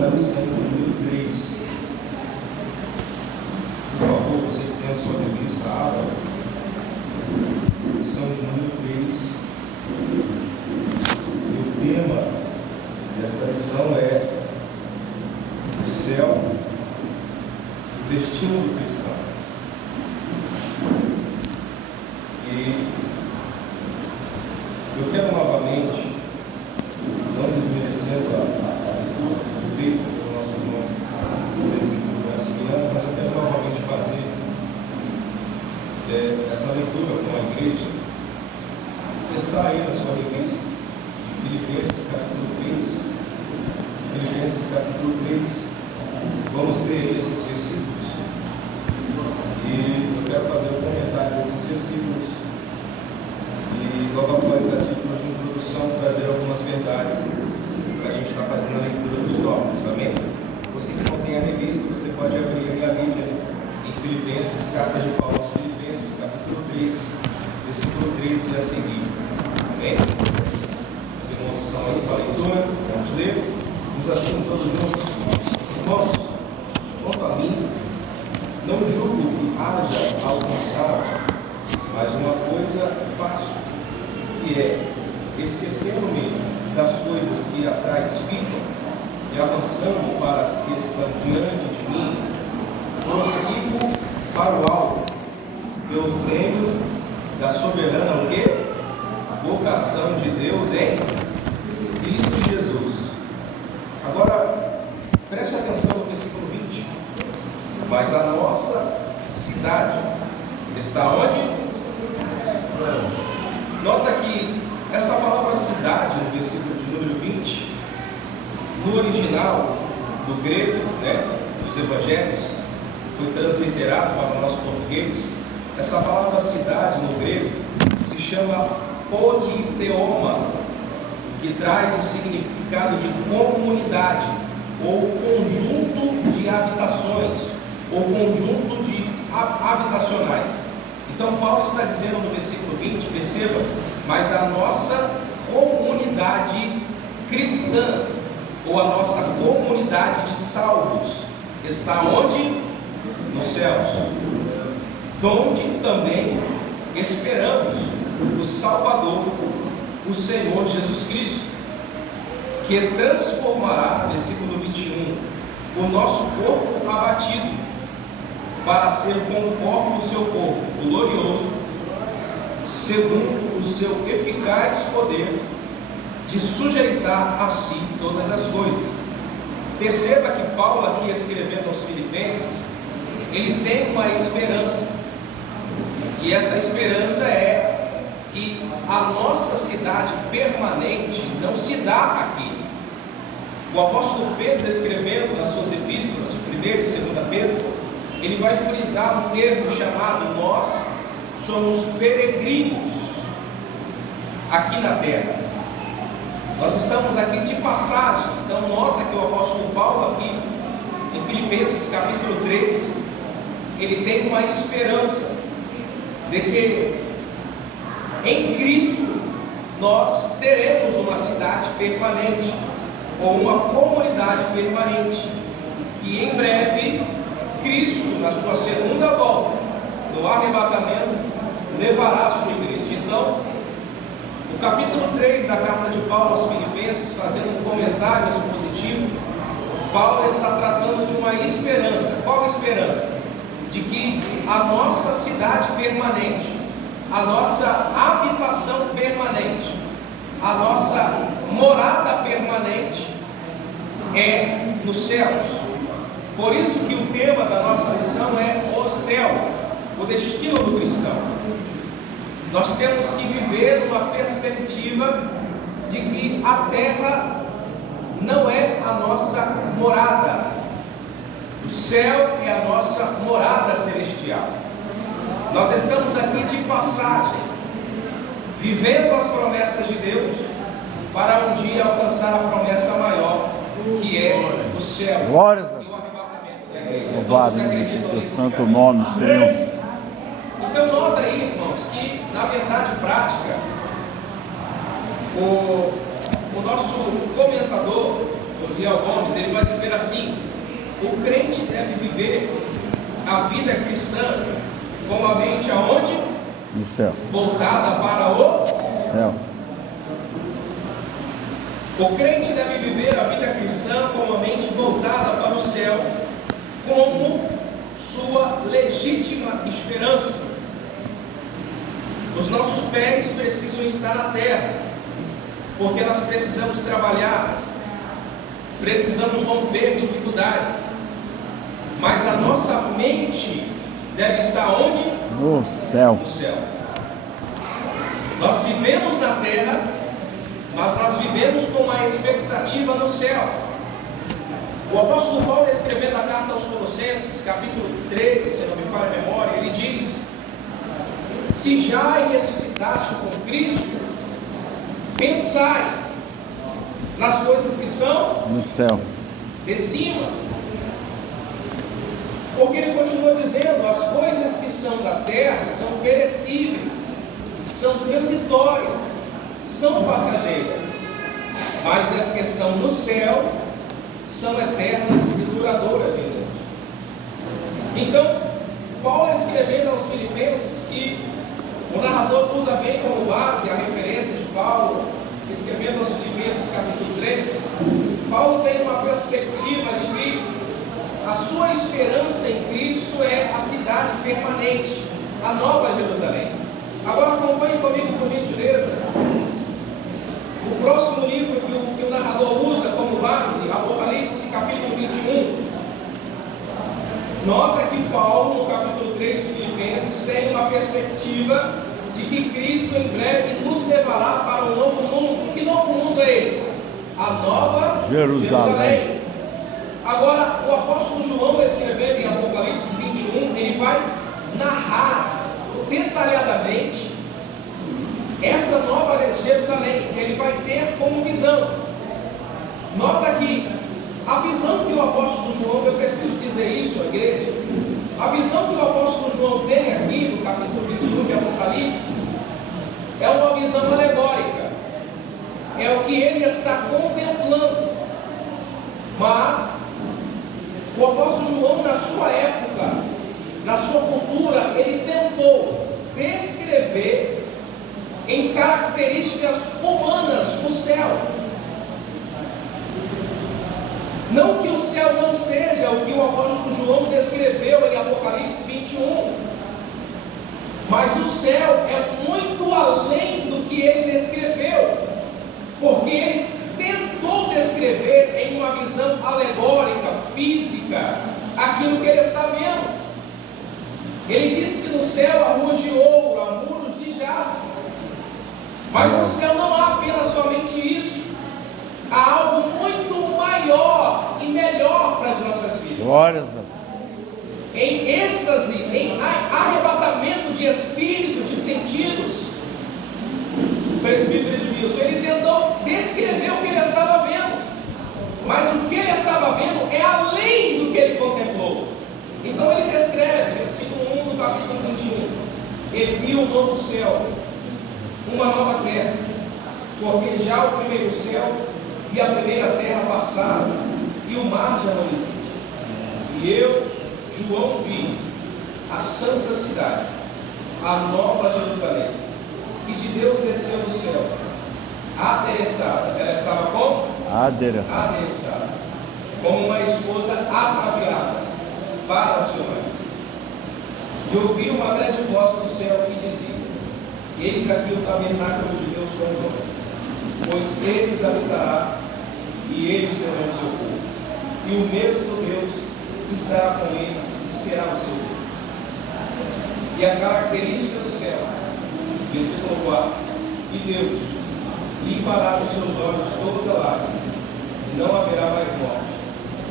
da lição de número 3. Por favor, você que tem a sua revista, abra. Lição de número 3. E o tema desta lição é o céu, o destino do cristão. E eu quero novamente, não desmerecendo a leitura feita pelo nosso irmão presbítero Graciliano, mas eu quero novamente fazer essa leitura com a igreja, que está aí na sua revista, de Filipenses capítulo 3. Filipenses capítulo 3, vamos ler esses versículos. E eu quero fazer um comentário desses versículos. E logo após a título de introdução, trazer algumas verdades para a gente estar fazendo a leitura dos tópicos, amém? Você que não tem a revista, você pode abrir a Bíblia em Filipenses, carta de Paulo aos Filipenses, capítulo 3, versículo 13 e a seguir, amém? Os irmãos estão aí para a leitura, vamos ler. Diz assim todos juntos: irmãos, quanto a mim, não julgo que haja alcançado, mas uma coisa faço, que é, esquecendo-me das coisas que atrás ficam e avançando para as que estão diante de mim, prossigo para o alto, pelo prêmio da soberana o quê? Vocação de Deus em Cristo Jesus. Agora, preste atenção no versículo 20. Mas a nossa cidade está onde? Nota que essa palavra cidade, no versículo de número 20, no original do grego, dos evangelhos, foi transliterado para o nosso português. Essa palavra cidade no grego se chama politeoma, que traz o significado de comunidade, ou conjunto de habitações, ou conjunto de habitacionais. Então Paulo está dizendo no versículo 20, perceba, mas a nossa comunidade cristã, ou a nossa comunidade de salvos, está onde? Nos céus, donde também esperamos o Salvador, o Senhor Jesus Cristo, que transformará, versículo 21, o nosso corpo abatido, para ser conforme o seu corpo glorioso, segundo o seu eficaz poder de sujeitar a si todas as coisas. Perceba que Paulo, aqui escrevendo aos Filipenses, ele tem uma esperança, e essa esperança é que a nossa cidade permanente não se dá aqui. O apóstolo Pedro, escrevendo nas suas epístolas, de 1 e 2 Pedro, ele vai frisar um termo chamado: nós somos peregrinos aqui na terra. Nós estamos aqui de passagem. Então nota que o apóstolo Paulo aqui em Filipenses capítulo 3, ele tem uma esperança de que em Cristo nós teremos uma cidade permanente, ou uma comunidade permanente, que em breve Cristo, na sua segunda volta, no arrebatamento, levará a sua igreja. Então, o capítulo 3 da carta de Paulo aos Filipenses, fazendo um comentário expositivo, Paulo está tratando de uma esperança. Qual esperança? De que a nossa cidade permanente, a nossa habitação permanente, a nossa morada permanente é nos céus. Por isso que o tema da nossa lição é o céu, o destino do cristão. Nós temos que viver uma perspectiva de que a terra não é a nossa morada. O céu é a nossa morada celestial. Nós estamos aqui de passagem, vivendo as promessas de Deus, para um dia alcançar a promessa maior, que é o céu. Glória. Louvado seja o santo nome, Senhor. Então nota aí, irmãos, que na verdade prática, o nosso comentador, Gisiel Gomes, ele vai dizer assim: o crente deve viver a vida cristã com a mente aonde? No céu. Voltada para o Céu. O crente deve viver a vida cristã com a mente voltada para o céu, como sua legítima esperança. Os nossos pés precisam estar na terra, porque nós precisamos trabalhar, precisamos romper dificuldades, mas a nossa mente deve estar onde? No céu. No céu. Nós vivemos na terra, mas nós vivemos com a expectativa no céu. O apóstolo Paulo, escrevendo a carta aos Colossenses, capítulo 3, se não me falha a memória, ele diz: se já ressuscitaste com Cristo, pensai nas coisas que são No céu. de cima. Porque ele continua dizendo: as coisas que são da terra são perecíveis, são transitórias, são passageiras, mas as que estão no céu são eternas e duradouras em Deus. Então, Paulo, escrevendo aos Filipenses, que o narrador usa bem como base a referência de Paulo, escrevendo aos Filipenses capítulo 3, Paulo tem uma perspectiva de que a sua esperança em Cristo é a cidade permanente, a Nova Jerusalém. Agora acompanhe comigo, por gentileza, o próximo livro que o narrador usa como base, Apocalipse, capítulo 21. Nota que Paulo, no capítulo 3 de Filipenses, tem uma perspectiva de que Cristo em breve nos levará para um novo mundo. Que novo mundo é esse? A Nova Jerusalém. Agora, o apóstolo João, escrevendo em Apocalipse 21, ele vai narrar detalhadamente essa Nova Jerusalém, que ele vai ter como visão. Nota que a visão que o apóstolo João, eu preciso dizer isso à igreja, a visão que o apóstolo João tem aqui no capítulo 21 de Apocalipse é uma visão alegórica, é o que ele está contemplando. Mas o apóstolo João, na sua época, na sua cultura, ele tentou descrever em características humanas o céu. Não que o céu não seja o que o apóstolo João descreveu em Apocalipse 21, mas o céu é muito além do que ele descreveu, porque ele tentou descrever em uma visão alegórica, física, aquilo que ele está vendo. Ele disse que no céu há ruas de ouro, há muros de jaspe, mas no céu não há apenas somente isso, há algo muito maior e melhor para as nossas vidas. Glórias a Deus. Em êxtase, em arrebatamento de espírito, de sentidos, o presbítero Edmilson, ele tentou descrever o que ele estava vendo, mas o que ele estava vendo é além do que ele contemplou. Então ele descreve, versículo 1 do capítulo 21, e viu um novo céu, uma nova terra, porque já o primeiro céu e a primeira terra passaram, e o mar já não existe. E eu, João, vi a santa cidade, a nova Jerusalém, que de Deus desceu do céu, adereçada. Ela estava como? Adereçada. Adereçada, como uma esposa ataviada para o seu marido. E ouvi uma grande voz do céu que dizia: eis aqui o tabernáculo de Deus com os homens, pois eles habitará, e eles serão o seu povo, e o mesmo Deus estará com eles e será o seu Deus. E a característica do céu, versículo 4: e Deus limpará dos seus olhos toda lágrima, e não haverá mais morte,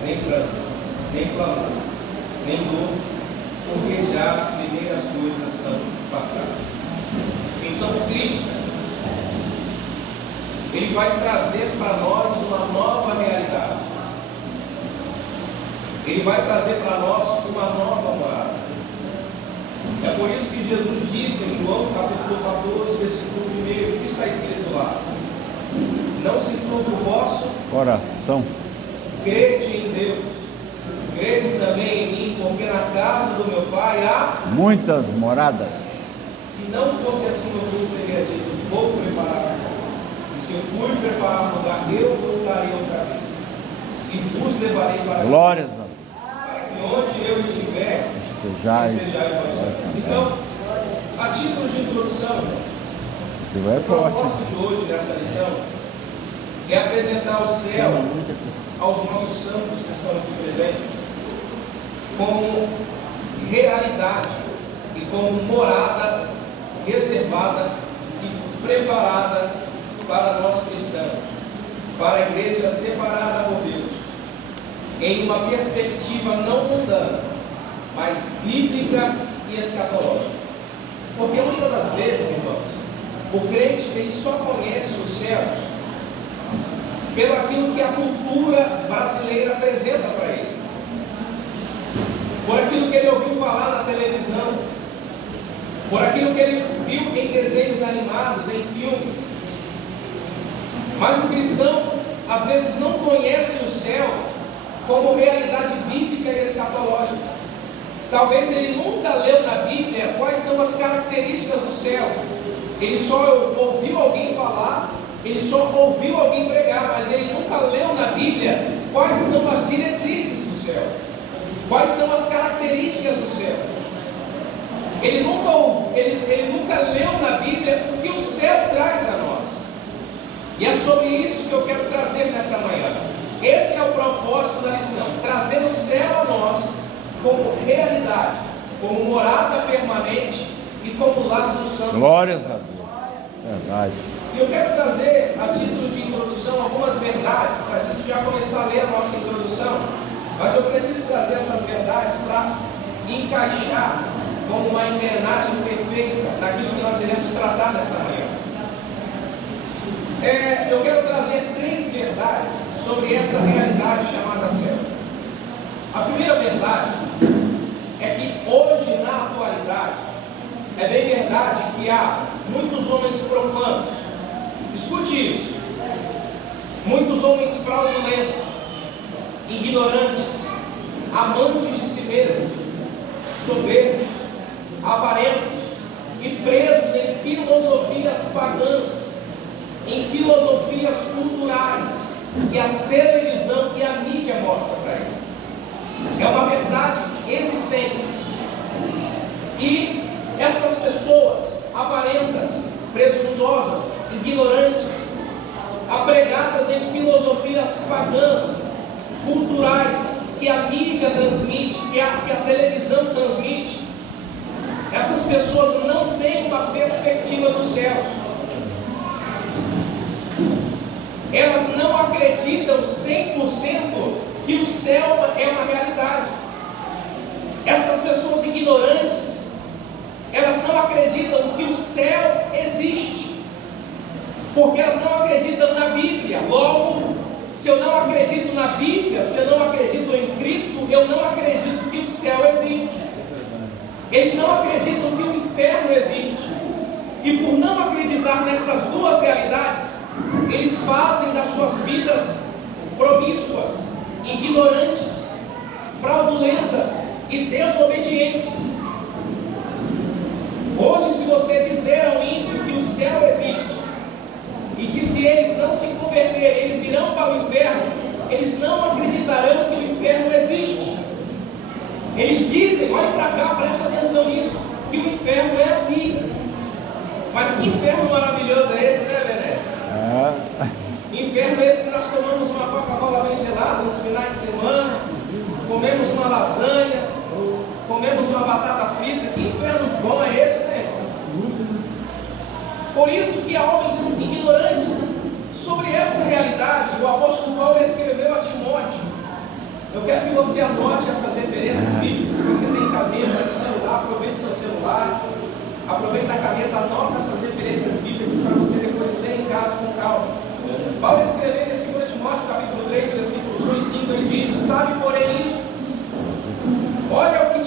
nem pranto, nem clamor, nem dor, porque já as primeiras coisas são passadas. Então Cristo, ele vai trazer para nós uma nova realidade. Ele vai trazer para nós uma nova morada. É por isso que Jesus disse em João capítulo 14, versículo 1, o que está escrito lá: não se turbe o vosso coração. crede em Deus, crede também em mim, porque na casa do meu Pai há muitas moradas. Se não fosse assim, eu teria dito: vou preparar. E se eu fui preparar um lugar, eu voltarei outra vez e vos levarei para Glórias a Deus. para que onde eu estiver, Sejais vós também. Então, a título de introdução, Isso é o forte. propósito de hoje dessa lição é apresentar o céu aos nossos santos que estão aqui presentes como realidade e como morada reservada e preparada para nós cristãos, para a igreja separada por Deus, em uma perspectiva não mundana, mas bíblica e escatológica. Porque muitas das vezes, irmãos, o crente ele só conhece os céus pelo aquilo que a cultura brasileira apresenta para ele, por aquilo que ele ouviu falar na televisão, por aquilo que ele viu em desenhos animados, em filmes. Mas o cristão às vezes não conhece o céu como realidade bíblica e escatológica. Talvez ele nunca leu na Bíblia quais são as características do céu. Ele só ouviu alguém falar, ele só ouviu alguém pregar, mas ele nunca leu na Bíblia quais são as diretrizes do céu, quais são as características do céu. Ele nunca leu na Bíblia o que o céu traz a nós. E é sobre isso que eu quero trazer nesta manhã. Esse é o propósito da lição: trazer o céu a nós como realidade, como morada permanente e como lar dos santos. Glórias a Deus. Verdade. E eu quero trazer, a título de introdução, algumas verdades para a gente já começar a ler a nossa introdução. Mas eu preciso trazer essas verdades para encaixar como uma engrenagem perfeita naquilo que nós iremos tratar nesta manhã. Eu quero trazer 3 verdades sobre essa realidade chamada céu. A primeira verdade é que hoje, na atualidade, é bem verdade que há muitos homens profanos. Escute isso: muitos homens fraudulentos, ignorantes, amantes de si mesmos, soberbos, avarentos e presos em filosofias pagãs, em filosofias culturais que a televisão e a mídia mostram para ele. É uma verdade existente. E essas pessoas avarentas, presunçosas, ignorantes, apregadas em filosofias pagãs, culturais, que a mídia transmite, que a televisão transmite, essas pessoas não têm uma perspectiva dos céus. Elas não acreditam 100% que o céu é uma realidade. Essas pessoas ignorantes, elas não acreditam que o céu existe, porque elas não acreditam na Bíblia. Logo, se eu não acredito na Bíblia, se eu não acredito em Cristo, eu não acredito que o céu existe. Eles não acreditam que o inferno existe. E por não acreditar nessas duas realidades, eles fazem das suas vidas promíscuas, ignorantes, fraudulentas e desobedientes. Hoje, se você dizer ao ímpio que o céu existe e que se eles não se converterem, eles irão para o inferno, eles não acreditarão que o inferno existe. Eles dizem: olhe para cá, preste atenção nisso, que o inferno é aqui. Mas que inferno maravilhoso é esse, né, Benécia? Inferno é esse que nós tomamos uma Coca-Cola bem gelada nos finais de semana, comemos uma lasanha, comemos uma batata frita. Que inferno bom é esse, né? Por isso que há homens ignorantes sobre essa realidade. O apóstolo Paulo escreveu a Timóteo. Eu quero que você anote essas referências bíblicas. Se você tem caneta, celular, aproveite seu celular, aproveite a caneta, anota essas referências bíblicas para você depois ler em casa com calma. Paulo escrevendo em 2 Timóteo capítulo 3, versículos 1 e 5, ele diz: sabe porém isso, olha o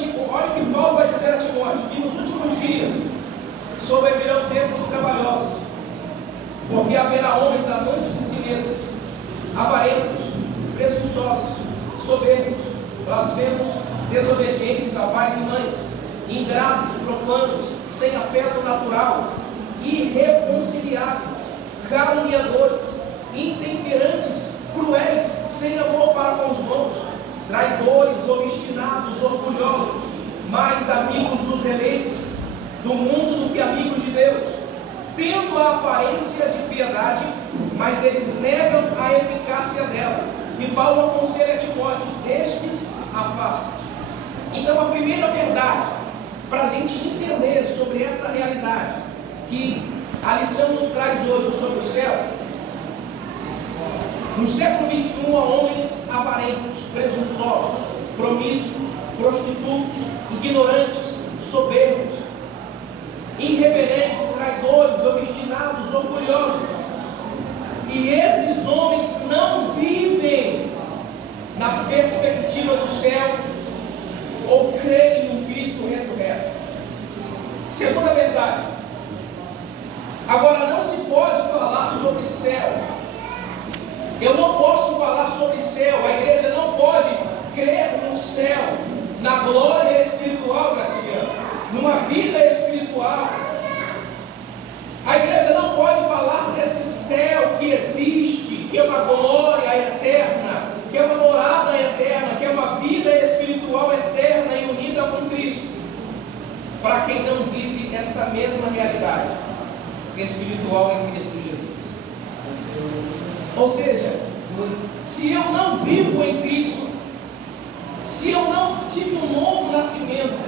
que Paulo vai dizer a Timóteo, que nos últimos dias sobrevirão tempos trabalhosos, porque haverá homens amantes de si mesmos, avarentos, presunçosos, soberbos, blasfemos, desobedientes a pais e mães, ingratos, profanos, sem afeto natural, irreconciliáveis, caluniadores, intemperantes, cruéis, sem amor para com os bons, traidores, obstinados, orgulhosos, mais amigos dos deleites do mundo do que amigos de Deus, tendo a aparência de piedade, mas eles negam a eficácia dela. E Paulo aconselha a Timóteo: destes afasta-te. Então, a primeira verdade para a gente entender sobre essa realidade que a lição nos traz hoje sobre o céu: no século XXI há homens avarentos, presunçosos, promíscuos, prostitutos, ignorantes, soberbos, irreverentes, traidores, obstinados, orgulhosos. E esses homens não vivem na perspectiva do céu ou creem no Cristo ressurreto. Segunda verdade. Agora, não se pode falar sobre céu. Eu não posso falar sobre céu. A igreja não pode crer no céu, na glória espiritual, Graciliano, numa vida espiritual. A igreja não pode falar desse céu que existe, que é uma glória eterna, que é uma morada eterna, que é uma vida espiritual eterna e unida com Cristo, para quem não vive esta mesma realidade espiritual em Cristo Jesus. Ou seja, se eu não vivo em Cristo, se eu não tive um novo nascimento,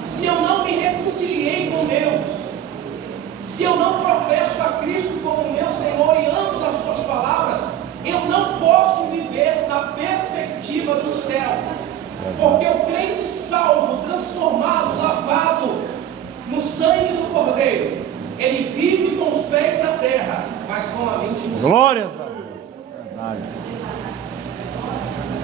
se eu não me reconciliei com Deus, se eu não professo a Cristo como meu Senhor e ando nas suas palavras, eu não posso viver na perspectiva do céu. Porque o crente salvo, transformado, lavado no sangue do Cordeiro, ele vive com os pés na terra, mas com a mente no céu. Glórias a Deus. Verdade.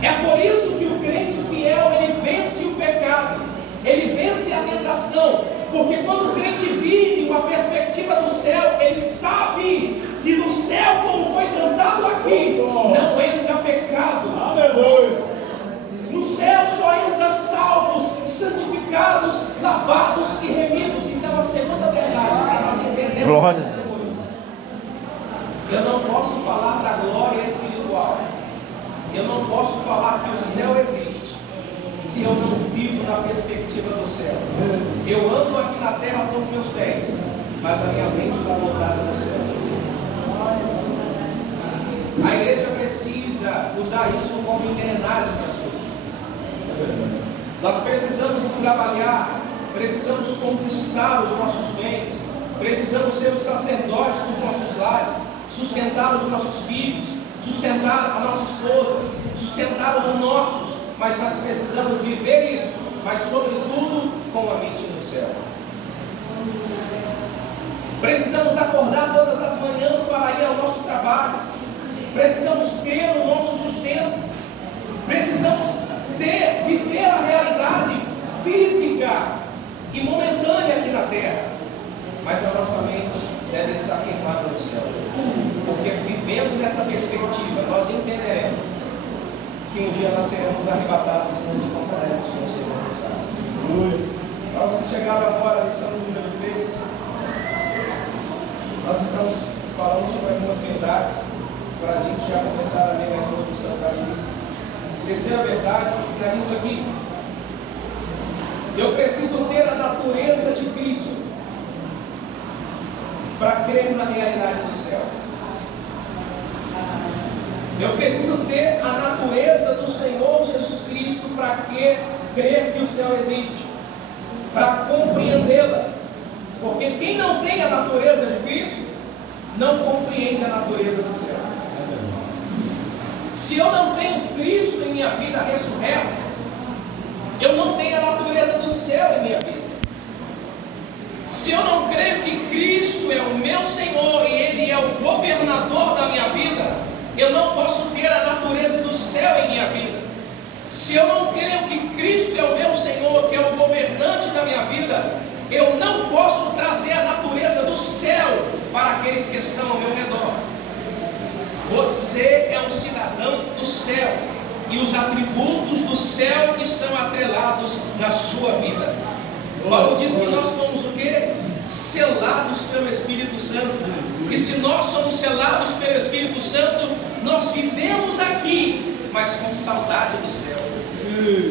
É por isso que o crente fiel, ele vence o pecado, ele vence a tentação, porque quando o crente vive uma perspectiva do céu, ele sabe que no céu, como foi cantado aqui, não entra pecado. Aleluia. No céu só entra salvos, santificados, lavados e remidos. Então, a segunda verdade, para nós entendermos, Glória. eu não posso falar da glória espiritual, eu não posso falar que o céu existe, se eu não vivo na perspectiva do céu. Eu ando aqui na terra com os meus pés, mas a minha mente está voltada no céu. A igreja precisa usar isso como engrenagem para a sua vida. Nós precisamos trabalhar, precisamos conquistar os nossos bens, precisamos ser os sacerdotes dos nossos lares, sustentar os nossos filhos, sustentar a nossa esposa, sustentar os nossos, mas nós precisamos viver isso, mas sobretudo com a mente no céu. Precisamos acordar todas as manhãs para ir ao nosso trabalho, precisamos ter o nosso sustento, precisamos viver a realidade física e momentânea aqui na terra, mas a nossa mente deve estar firmada no céu, porque vivendo nessa perspectiva, nós entenderemos que um dia nós seremos arrebatados e nos encontraremos com o Senhor nos ares. Para os que chegaram agora, a lição número 3, nós estamos falando sobre algumas verdades, para a gente já começar a ler a introdução da lista. Terceira verdade, finalizo aqui. Eu preciso ter a natureza de Cristo para crer na realidade do céu. Eu preciso ter a natureza do Senhor Jesus Cristo para crer que o céu existe, para compreendê-la. Porque quem não tem a natureza de Cristo, não compreende a natureza do céu. Se eu não tenho Cristo em minha vida ressurreto, eu não tenho a natureza do céu em minha vida. Se eu não creio que Cristo é o meu Senhor e Ele é o governador da minha vida, eu não posso ter a natureza do céu em minha vida. Se eu não creio que Cristo é o meu Senhor, que é o governante da minha vida, eu não posso trazer a natureza do céu para aqueles que estão ao meu redor. Você é um cidadão do céu, e os atributos do céu estão atrelados na sua vida. Paulo diz que nós somos o quê? Selados pelo Espírito Santo. E se nós somos selados pelo Espírito Santo, nós vivemos aqui, mas com saudade do céu.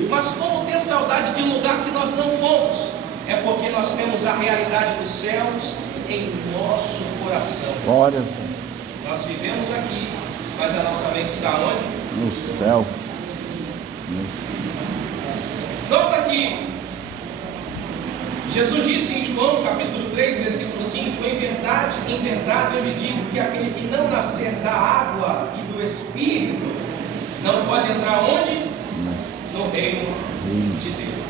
Mas como ter saudade de um lugar que nós não fomos? É porque nós temos a realidade dos céus em nosso coração. Glória Nós vivemos aqui, mas a nossa mente está onde? no céu. Nota aqui, Jesus disse em João capítulo 3, versículo 5: em verdade eu lhe digo que aquele que não nascer da água e do Espírito não pode entrar onde? No reino de Deus.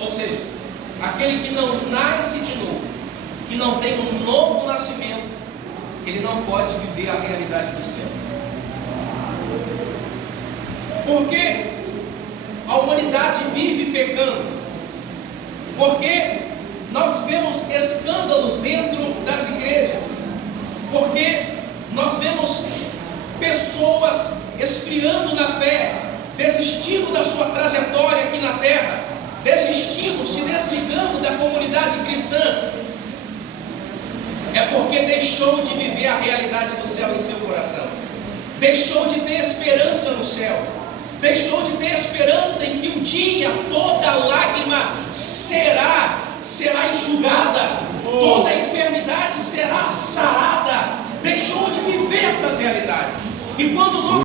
Ou seja, aquele que não nasce de novo, que não tem um novo nascimento, ele não pode viver a realidade do céu. Porque a humanidade vive pecando, porque nós vemos escândalos dentro das igrejas, porque nós vemos pessoas esfriando na fé, desistindo da sua trajetória aqui na terra, desistindo, se desligando da comunidade cristã. É porque deixou de viver a realidade do céu em seu coração, deixou de ter esperança no céu, deixou de ter esperança em que um dia toda lágrima será enxugada, toda enfermidade será sarada. Deixou de viver essas realidades. E quando nós